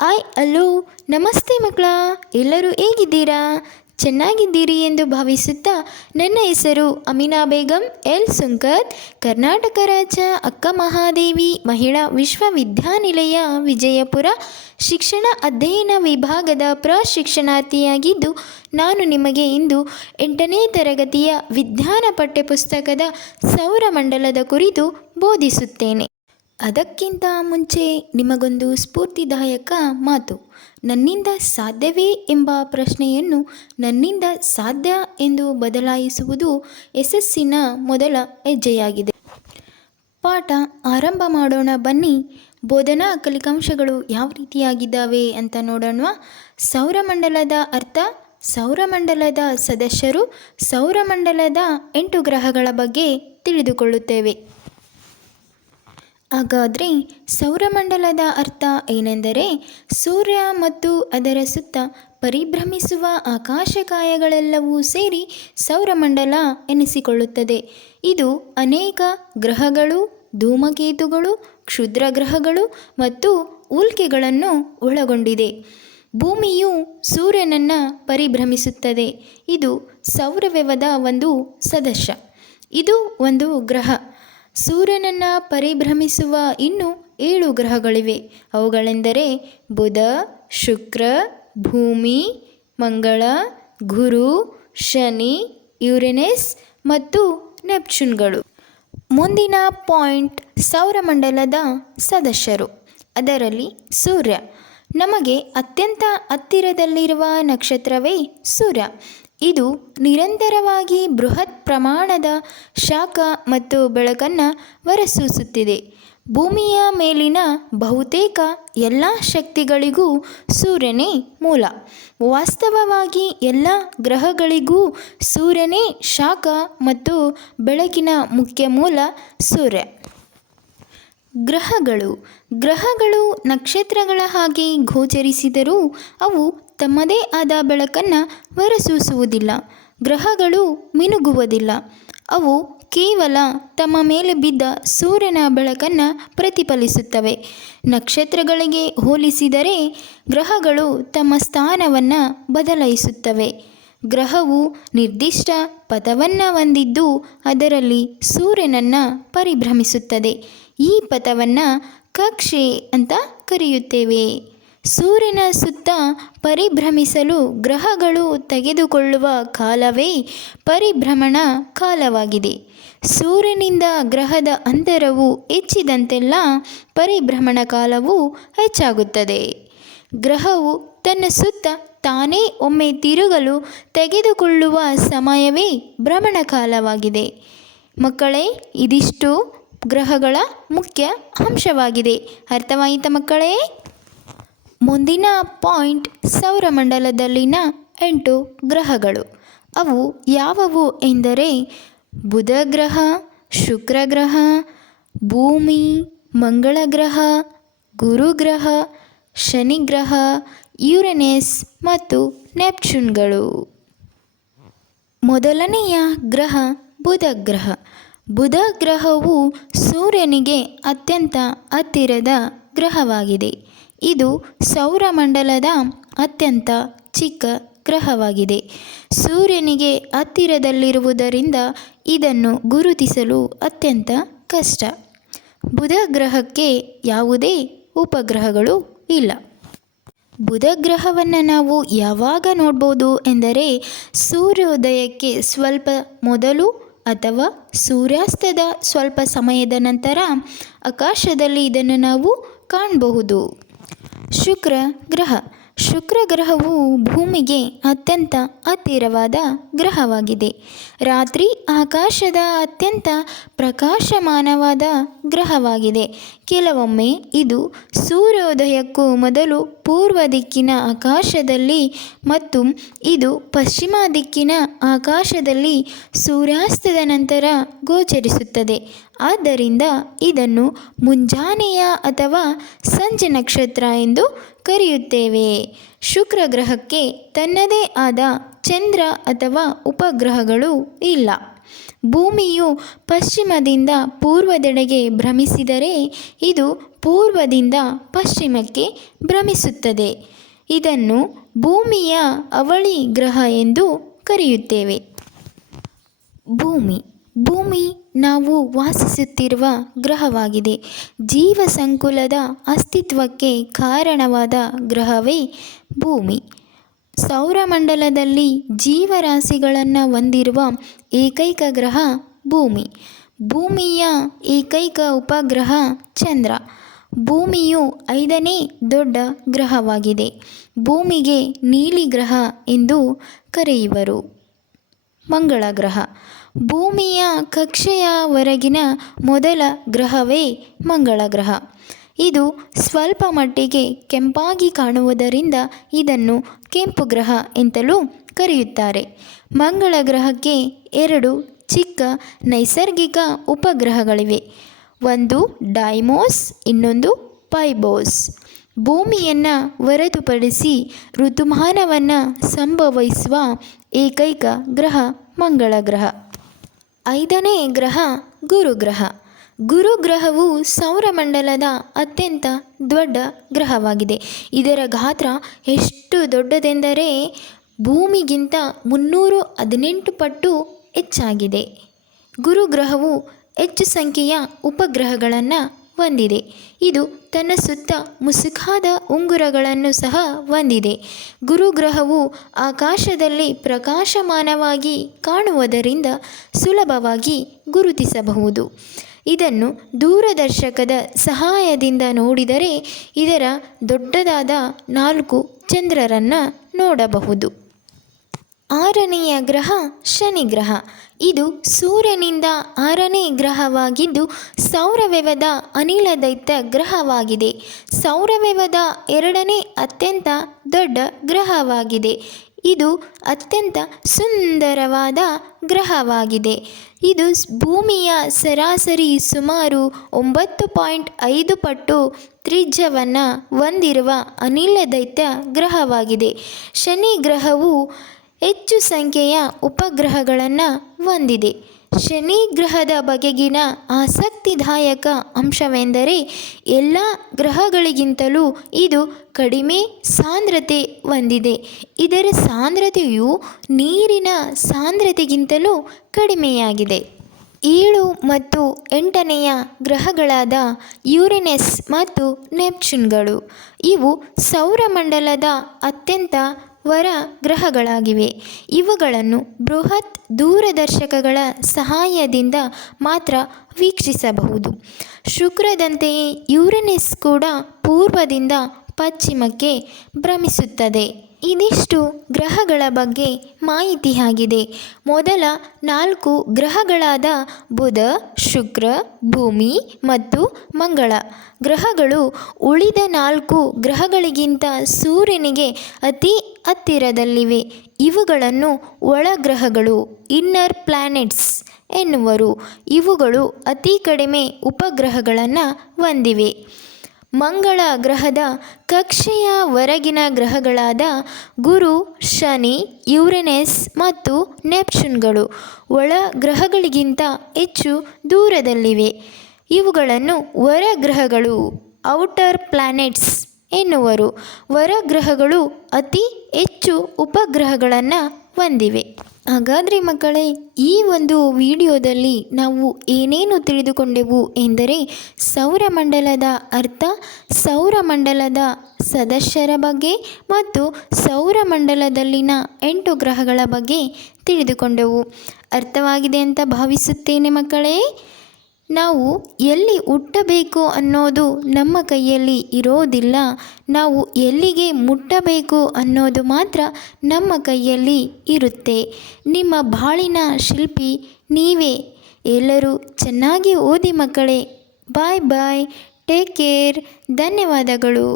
Hello, ನಮಸ್ತೆ ಮಕ್ಕಳ. ಎಲ್ಲರೂ ಹೇಗಿದ್ದೀರಾ? ಚೆನ್ನಾಗಿದ್ದೀರಿ ಎಂದು ಭಾವಿಸುತ್ತಾ ನನ್ನ ಹೆಸರು ಅಮಿನಾ ಬೇಗಂ ಎಲ್ ಸುಂಕತ್, ಕರ್ನಾಟಕ ರಾಜ್ಯ ಅಕ್ಕ ಮಹಾದೇವಿ ಮಹಿಳಾ ವಿಶ್ವವಿದ್ಯಾನಿಲಯ ವಿಜಯಪುರ ಶಿಕ್ಷಣ ಅಧ್ಯಯನ ವಿಭಾಗದ ಪ್ರಶಿಕ್ಷಣಾರ್ಥಿಯಾಗಿದ್ದು, ನಾನು ನಿಮಗೆ ಇಂದು 8ನೇ ತರಗತಿಯ ವಿಜ್ಞಾನ ಪಠ್ಯಪುಸ್ತಕದ ಸೌರಮಂಡಲದ ಕುರಿತು ಬೋಧಿಸುತ್ತೇನೆ. ಅದಕ್ಕಿಂತ ಮುಂಚೆ ನಿಮಗೊಂದು ಸ್ಫೂರ್ತಿದಾಯಕ ಮಾತು. ನನ್ನಿಂದ ಸಾಧ್ಯವೇ ಎಂಬ ಪ್ರಶ್ನೆಯನ್ನು ನನ್ನಿಂದ ಸಾಧ್ಯ ಎಂದು ಬದಲಾಯಿಸುವುದು ಯಶಸ್ಸಿನ ಮೊದಲ ಹೆಜ್ಜೆಯಾಗಿದೆ. ಪಾಠ ಆರಂಭ ಮಾಡೋಣ ಬನ್ನಿ. ಬೋಧನಾ ಫಲಿತಾಂಶಗಳು ಯಾವ ರೀತಿಯಾಗಿದ್ದಾವೆ ಅಂತ ನೋಡೋಣ. ಸೌರಮಂಡಲದ ಅರ್ಥ, ಸೌರಮಂಡಲದ ಸದಸ್ಯರು, ಸೌರಮಂಡಲದ 8 ಗ್ರಹಗಳ ಬಗ್ಗೆ ತಿಳಿದುಕೊಳ್ಳುತ್ತೇವೆ. ಹಾಗಾದರೆ ಸೌರಮಂಡಲದ ಅರ್ಥ ಏನೆಂದರೆ, ಸೂರ್ಯ ಮತ್ತು ಅದರ ಸುತ್ತ ಪರಿಭ್ರಮಿಸುವ ಆಕಾಶಕಾಯಗಳೆಲ್ಲವೂ ಸೇರಿ ಸೌರಮಂಡಲ ಎನಿಸಿಕೊಳ್ಳುತ್ತದೆ. ಇದು ಅನೇಕ ಗ್ರಹಗಳು, ಧೂಮಕೇತುಗಳು, ಕ್ಷುದ್ರ ಗ್ರಹಗಳು ಮತ್ತು ಉಲ್ಕೆಗಳನ್ನು ಒಳಗೊಂಡಿದೆ. ಭೂಮಿಯು ಸೂರ್ಯನನ್ನು ಪರಿಭ್ರಮಿಸುತ್ತದೆ. ಇದು ಸೌರವ್ಯೂಹದ ಒಂದು ಸದಸ್ಯ. ಇದು ಒಂದು ಗ್ರಹ. ಸೂರ್ಯನನ್ನು ಪರಿಭ್ರಮಿಸುವ ಇನ್ನೂ 7 ಗ್ರಹಗಳಿವೆ. ಅವುಗಳೆಂದರೆ ಬುಧ, ಶುಕ್ರ, ಭೂಮಿ, ಮಂಗಳ, ಗುರು, ಶನಿ, ಯುರೇನಸ್ ಮತ್ತು ನೆಪ್ಚೂನ್ಗಳು. ಮುಂದಿನ ಪಾಯಿಂಟ್, ಸೌರಮಂಡಲದ ಸದಸ್ಯರು. ಅದರಲ್ಲಿ ಸೂರ್ಯ. ನಮಗೆ ಅತ್ಯಂತ ಹತ್ತಿರದಲ್ಲಿರುವ ನಕ್ಷತ್ರವೇ ಸೂರ್ಯ. ಇದು ನಿರಂತರವಾಗಿ ಬೃಹತ್ ಪ್ರಮಾಣದ ಶಾಖ ಮತ್ತು ಬೆಳಕನ್ನು ಹೊರಸೂಸುತ್ತಿದೆ. ಭೂಮಿಯ ಮೇಲಿನ ಬಹುತೇಕ ಎಲ್ಲ ಶಕ್ತಿಗಳಿಗೂ ಸೂರ್ಯನೇ ಮೂಲ. ವಾಸ್ತವವಾಗಿ ಎಲ್ಲ ಗ್ರಹಗಳಿಗೂ ಸೂರ್ಯನೇ ಶಾಖ ಮತ್ತು ಬೆಳಕಿನ ಮುಖ್ಯ ಮೂಲ ಸೂರ್ಯ. ಗ್ರಹಗಳು ನಕ್ಷತ್ರಗಳ ಹಾಗೆ ಗೋಚರಿಸಿದರೂ ಅವು ತಮ್ಮದೇ ಆದ ಬೆಳಕನ್ನು ಹೊರಸೂಸುವುದಿಲ್ಲ. ಗ್ರಹಗಳು ಮಿನುಗುವುದಿಲ್ಲ. ಅವು ಕೇವಲ ತಮ್ಮ ಮೇಲೆ ಬಿದ್ದ ಸೂರ್ಯನ ಬೆಳಕನ್ನು ಪ್ರತಿಫಲಿಸುತ್ತವೆ. ನಕ್ಷತ್ರಗಳಿಗೆ ಹೋಲಿಸಿದರೆ ಗ್ರಹಗಳು ತಮ್ಮ ಸ್ಥಾನವನ್ನು ಬದಲಾಯಿಸುತ್ತವೆ. ಗ್ರಹವು ನಿರ್ದಿಷ್ಟ ಪಥವನ್ನು ಹೊಂದಿದ್ದು ಅದರಲ್ಲಿ ಸೂರ್ಯನನ್ನು ಪರಿಭ್ರಮಿಸುತ್ತದೆ. ಈ ಪಥವನ್ನು ಕಕ್ಷೆ ಅಂತ ಕರೆಯುತ್ತೇವೆ. ಸೂರ್ಯನ ಸುತ್ತ ಪರಿಭ್ರಮಿಸಲು ಗ್ರಹಗಳು ತೆಗೆದುಕೊಳ್ಳುವ ಕಾಲವೇ ಪರಿಭ್ರಮಣ ಕಾಲವಾಗಿದೆ. ಸೂರ್ಯನಿಂದ ಗ್ರಹದ ಅಂತರವು ಹೆಚ್ಚಿದಂತೆಲ್ಲ ಪರಿಭ್ರಮಣ ಕಾಲವು ಹೆಚ್ಚಾಗುತ್ತದೆ. ಗ್ರಹವು ತನ್ನ ಸುತ್ತ ತಾನೇ ಒಮ್ಮೆ ತಿರುಗಲು ತೆಗೆದುಕೊಳ್ಳುವ ಸಮಯವೇ ಭ್ರಮಣ ಕಾಲವಾಗಿದೆ. ಮಕ್ಕಳೇ, ಇದಿಷ್ಟು ಗ್ರಹಗಳ ಮುಖ್ಯ ಅಂಶವಾಗಿದೆ. ಅರ್ಥವಾಯಿತಾ ಮಕ್ಕಳೇ? ಮುಂದಿನ ಪಾಯಿಂಟ್, ಸೌರಮಂಡಲದಲ್ಲಿನ 8 ಗ್ರಹಗಳು. ಅವು ಯಾವುವು ಎಂದರೆ ಬುಧ ಗ್ರಹ, ಶುಕ್ರ ಗ್ರಹ, ಭೂಮಿ, ಮಂಗಳ ಗ್ರಹ, ಗುರು ಗ್ರಹ, ಶನಿ ಗ್ರಹ, ಯುರೇನಸ್ ಮತ್ತು ನೆಪ್ಚೂನ್ಗಳು. ಮೊದಲನೆಯ ಗ್ರಹ ಬುಧ ಗ್ರಹ. ಬುಧ ಗ್ರಹವು ಸೂರ್ಯನಿಗೆ ಅತ್ಯಂತ ಹತ್ತಿರದ ಗ್ರಹವಾಗಿದೆ. ಇದು ಸೌರಮಂಡಲದ ಅತ್ಯಂತ ಚಿಕ್ಕ ಗ್ರಹವಾಗಿದೆ. ಸೂರ್ಯನಿಗೆ ಹತ್ತಿರದಲ್ಲಿರುವುದರಿಂದ ಇದನ್ನು ಗುರುತಿಸಲು ಅತ್ಯಂತ ಕಷ್ಟ. ಬುಧ ಗ್ರಹಕ್ಕೆ ಯಾವುದೇ ಉಪಗ್ರಹಗಳು ಇಲ್ಲ. ಬುಧ ಗ್ರಹವನ್ನು ನಾವು ಯಾವಾಗ ನೋಡ್ಬೋದು ಎಂದರೆ ಸೂರ್ಯೋದಯಕ್ಕೆ ಸ್ವಲ್ಪ ಮೊದಲು ಅಥವಾ ಸೂರ್ಯಾಸ್ತದ ಸ್ವಲ್ಪ ಸಮಯದ ನಂತರ ಆಕಾಶದಲ್ಲಿ ಇದನ್ನು ನಾವು ಕಾಣಬಹುದು. ಶುಕ್ರ ಗ್ರಹ. ಶುಕ್ರ ಗ್ರಹವು ಭೂಮಿಗೆ ಅತ್ಯಂತ ಹತ್ತಿರವಾದ ಗ್ರಹವಾಗಿದೆ. ರಾತ್ರಿ ಆಕಾಶದ ಅತ್ಯಂತ ಪ್ರಕಾಶಮಾನವಾದ ಗ್ರಹವಾಗಿದೆ. ಕೆಲವೊಮ್ಮೆ ಇದು ಸೂರ್ಯೋದಯಕ್ಕೂ ಮೊದಲು ಪೂರ್ವ ದಿಕ್ಕಿನ ಆಕಾಶದಲ್ಲಿ ಮತ್ತು ಇದು ಪಶ್ಚಿಮ ದಿಕ್ಕಿನ ಆಕಾಶದಲ್ಲಿ ಸೂರ್ಯಾಸ್ತದ ನಂತರ ಗೋಚರಿಸುತ್ತದೆ. ಆದ್ದರಿಂದ ಇದನ್ನು ಮುಂಜಾನೆಯ ಅಥವಾ ಸಂಜೆ ನಕ್ಷತ್ರ ಎಂದು ಕರೆಯುತ್ತೇವೆ. ಶುಕ್ರ ಗ್ರಹಕ್ಕೆ ತನ್ನದೇ ಆದ ಚಂದ್ರ ಅಥವಾ ಉಪಗ್ರಹಗಳು ಇಲ್ಲ. ಭೂಮಿಯು ಪಶ್ಚಿಮದಿಂದ ಪೂರ್ವದೆಡೆಗೆ ಭ್ರಮಿಸಿದರೆ ಇದು ಪೂರ್ವದಿಂದ ಪಶ್ಚಿಮಕ್ಕೆ ಭ್ರಮಿಸುತ್ತದೆ. ಇದನ್ನು ಭೂಮಿಯ ಅವಳಿ ಗ್ರಹ ಎಂದು ಕರೆಯುತ್ತೇವೆ. ಭೂಮಿ ನಾವು ವಾಸಿಸುತ್ತಿರುವ ಗ್ರಹವಾಗಿದೆ. ಜೀವ ಸಂಕುಲದ ಅಸ್ತಿತ್ವಕ್ಕೆ ಕಾರಣವಾದ ಗ್ರಹವೇ ಭೂಮಿ. ಸೌರಮಂಡಲದಲ್ಲಿ ಜೀವರಾಶಿಗಳನ್ನು ಹೊಂದಿರುವ ಏಕೈಕ ಗ್ರಹ ಭೂಮಿ. ಭೂಮಿಯ ಏಕೈಕ ಉಪಗ್ರಹ ಚಂದ್ರ. ಭೂಮಿಯು 5ನೇ ದೊಡ್ಡ ಗ್ರಹವಾಗಿದೆ. ಭೂಮಿಗೆ ನೀಲಿ ಗ್ರಹ ಎಂದು ಕರೆಯುವರು. ಮಂಗಳ ಗ್ರಹ ಭೂಮಿಯ ಕಕ್ಷೆಯ ಹೊರಗಿನ ಮೊದಲ ಗ್ರಹವೇ ಮಂಗಳ ಗ್ರಹ. ಇದು ಸ್ವಲ್ಪ ಮಟ್ಟಿಗೆ ಕೆಂಪಾಗಿ ಕಾಣುವುದರಿಂದ ಇದನ್ನು ಕೆಂಪು ಗ್ರಹ ಎಂತಲೂ ಕರೆಯುತ್ತಾರೆ. ಮಂಗಳ ಗ್ರಹಕ್ಕೆ 2 ಚಿಕ್ಕ ನೈಸರ್ಗಿಕ ಉಪಗ್ರಹಗಳಿವೆ. ಒಂದು ಡೈಮೋಸ್, ಇನ್ನೊಂದು ಫೈಬೋಸ್. ಭೂಮಿಯನ್ನು ಹೊರತುಪಡಿಸಿ ಋತುಮಾನವನ್ನು ಸಂಭವಿಸುವ ಏಕೈಕ ಗ್ರಹ ಮಂಗಳ ಗ್ರಹ. 5ನೇ ಗ್ರಹ ಗುರುಗ್ರಹ. ಗುರುಗ್ರಹವು ಸೌರಮಂಡಲದ ಅತ್ಯಂತ ದೊಡ್ಡ ಗ್ರಹವಾಗಿದೆ. ಇದರ ಗಾತ್ರ ಎಷ್ಟು ದೊಡ್ಡದೆಂದರೆ ಭೂಮಿಗಿಂತ 318 ಪಟ್ಟು ಹೆಚ್ಚಾಗಿದೆ. ಗುರುಗ್ರಹವು ಹೆಚ್ಚು ಸಂಖ್ಯೆಯ ಉಪಗ್ರಹಗಳನ್ನು ಹೊಂದಿದೆ. ಇದು ತನ್ನ ಸುತ್ತ ಮುಸುಕಾದ ಉಂಗುರಗಳನ್ನು ಸಹ ಹೊಂದಿದೆ. ಗುರುಗ್ರಹವು ಆಕಾಶದಲ್ಲಿ ಪ್ರಕಾಶಮಾನವಾಗಿ ಕಾಣುವುದರಿಂದ ಸುಲಭವಾಗಿ ಗುರುತಿಸಬಹುದು. ಇದನ್ನು ದೂರದರ್ಶಕದ ಸಹಾಯದಿಂದ ನೋಡಿದರೆ ಇದರ ದೊಡ್ಡದಾದ 4 ಚಂದ್ರರನ್ನು ನೋಡಬಹುದು. 6ನೆಯ ಗ್ರಹ ಶನಿ ಗ್ರಹ. ಇದು ಸೂರ್ಯನಿಂದ 6ನೇ ಗ್ರಹವಾಗಿದ್ದು ಸೌರವ್ಯೂಹದ ಅನಿಲ ದೈತ್ಯ ಗ್ರಹವಾಗಿದೆ. ಸೌರವ್ಯೂಹದ 2ನೇ ಅತ್ಯಂತ ದೊಡ್ಡ ಗ್ರಹವಾಗಿದೆ. ಇದು ಅತ್ಯಂತ ಸುಂದರವಾದ ಗ್ರಹವಾಗಿದೆ. ಇದು ಭೂಮಿಯ ಸರಾಸರಿ ಸುಮಾರು 9.5 ಪಟ್ಟು ತ್ರಿಜ್ಯವನ್ನು ಹೊಂದಿರುವ ಅನಿಲ ದೈತ್ಯ ಗ್ರಹವಾಗಿದೆ. ಶನಿ ಗ್ರಹವು ಹೆಚ್ಚು ಸಂಖ್ಯೆಯ ಉಪಗ್ರಹಗಳನ್ನು ಹೊಂದಿದೆ. ಶನಿ ಗ್ರಹದ ಬಗೆಗಿನ ಆಸಕ್ತಿದಾಯಕ ಅಂಶವೆಂದರೆ ಎಲ್ಲ ಗ್ರಹಗಳಿಗಿಂತಲೂ ಇದು ಕಡಿಮೆ ಸಾಂದ್ರತೆ ಹೊಂದಿದೆ. ಇದರ ಸಾಂದ್ರತೆಯು ನೀರಿನ ಸಾಂದ್ರತೆಗಿಂತಲೂ ಕಡಿಮೆಯಾಗಿದೆ. 7 ಮತ್ತು 8ನೆಯ ಗ್ರಹಗಳಾದ ಯುರೇನಸ್ ಮತ್ತು ನೆಪ್ಚೂನ್ಗಳು. ಇವು ಸೌರಮಂಡಲದ ಅತ್ಯಂತ ಹೊರ ಗ್ರಹಗಳಾಗಿವೆ. ಇವುಗಳನ್ನು ಬೃಹತ್ ದೂರದರ್ಶಕಗಳ ಸಹಾಯದಿಂದ ಮಾತ್ರ ವೀಕ್ಷಿಸಬಹುದು. ಶುಕ್ರದಂತೆಯೇ ಯುರೇನಸ್ ಕೂಡ ಪೂರ್ವದಿಂದ ಪಶ್ಚಿಮಕ್ಕೆ ಭ್ರಮಿಸುತ್ತದೆ. ಇದಿಷ್ಟು ಗ್ರಹಗಳ ಬಗ್ಗೆ ಮಾಹಿತಿಯಾಗಿದೆ. ಮೊದಲ 4 ಗ್ರಹಗಳಾದ ಬುಧ, ಶುಕ್ರ, ಭೂಮಿ ಮತ್ತು ಮಂಗಳ ಗ್ರಹಗಳು ಉಳಿದ 4 ಗ್ರಹಗಳಿಗಿಂತ ಸೂರ್ಯನಿಗೆ ಅತಿ ಹತ್ತಿರದಲ್ಲಿವೆ. ಇವುಗಳನ್ನು ಒಳಗ್ರಹಗಳು, ಇನ್ನರ್ ಪ್ಲಾನೆಟ್ಸ್ ಎನ್ನುವರು. ಇವುಗಳು ಅತಿ ಕಡಿಮೆ ಉಪಗ್ರಹಗಳನ್ನು ಹೊಂದಿವೆ. ಮಂಗಳ ಗ್ರಹದ ಕಕ್ಷೆಯ ಹೊರಗಿನ ಗ್ರಹಗಳಾದ ಗುರು, ಶನಿ, ಯುರೇನಸ್ ಮತ್ತು ನೆಪ್ಚೂನ್ಗಳು ಒಳ ಗ್ರಹಗಳಿಗಿಂತ ಹೆಚ್ಚು ದೂರದಲ್ಲಿವೆ. ಇವುಗಳನ್ನು ಹೊರಗ್ರಹಗಳು, ಔಟರ್ ಪ್ಲಾನೆಟ್ಸ್ ಎನ್ನುವರು. ಹೊರಗ್ರಹಗಳು ಅತಿ ಹೆಚ್ಚು ಉಪಗ್ರಹಗಳನ್ನು ಹೊಂದಿವೆ. ಹಾಗಾದರೆ ಮಕ್ಕಳೇ, ಈ ಒಂದು ವಿಡಿಯೋದಲ್ಲಿ ನಾವು ಏನೇನು ತಿಳಿದುಕೊಂಡೆವು ಎಂದರೆ ಸೌರಮಂಡಲದ ಅರ್ಥ, ಸೌರಮಂಡಲದ ಸದಸ್ಯರ ಬಗ್ಗೆ ಮತ್ತು ಸೌರಮಂಡಲದಲ್ಲಿನ 8 ಗ್ರಹಗಳ ಬಗ್ಗೆ ತಿಳಿದುಕೊಂಡೆವು. ಅರ್ಥವಾಗಿದೆ ಅಂತ ಭಾವಿಸುತ್ತೇನೆ ಮಕ್ಕಳೇ. ನಾವು ಎಲ್ಲಿ ಹುಟ್ಟಬೇಕು ಅನ್ನೋದು ನಮ್ಮ ಕೈಯಲ್ಲಿ ಇರೋದಿಲ್ಲ. ನಾವು ಎಲ್ಲಿಗೆ ಮುಟ್ಟಬೇಕು ಅನ್ನೋದು ಮಾತ್ರ ನಮ್ಮ ಕೈಯಲ್ಲಿ ಇರುತ್ತೆ. ನಿಮ್ಮ ಬಾಳಿನ ಶಿಲ್ಪಿ ನೀವೇ. ಎಲ್ಲರೂ ಚೆನ್ನಾಗಿ ಓದಿ ಮಕ್ಕಳೇ. Bye bye. Take care. ಧನ್ಯವಾದಗಳು.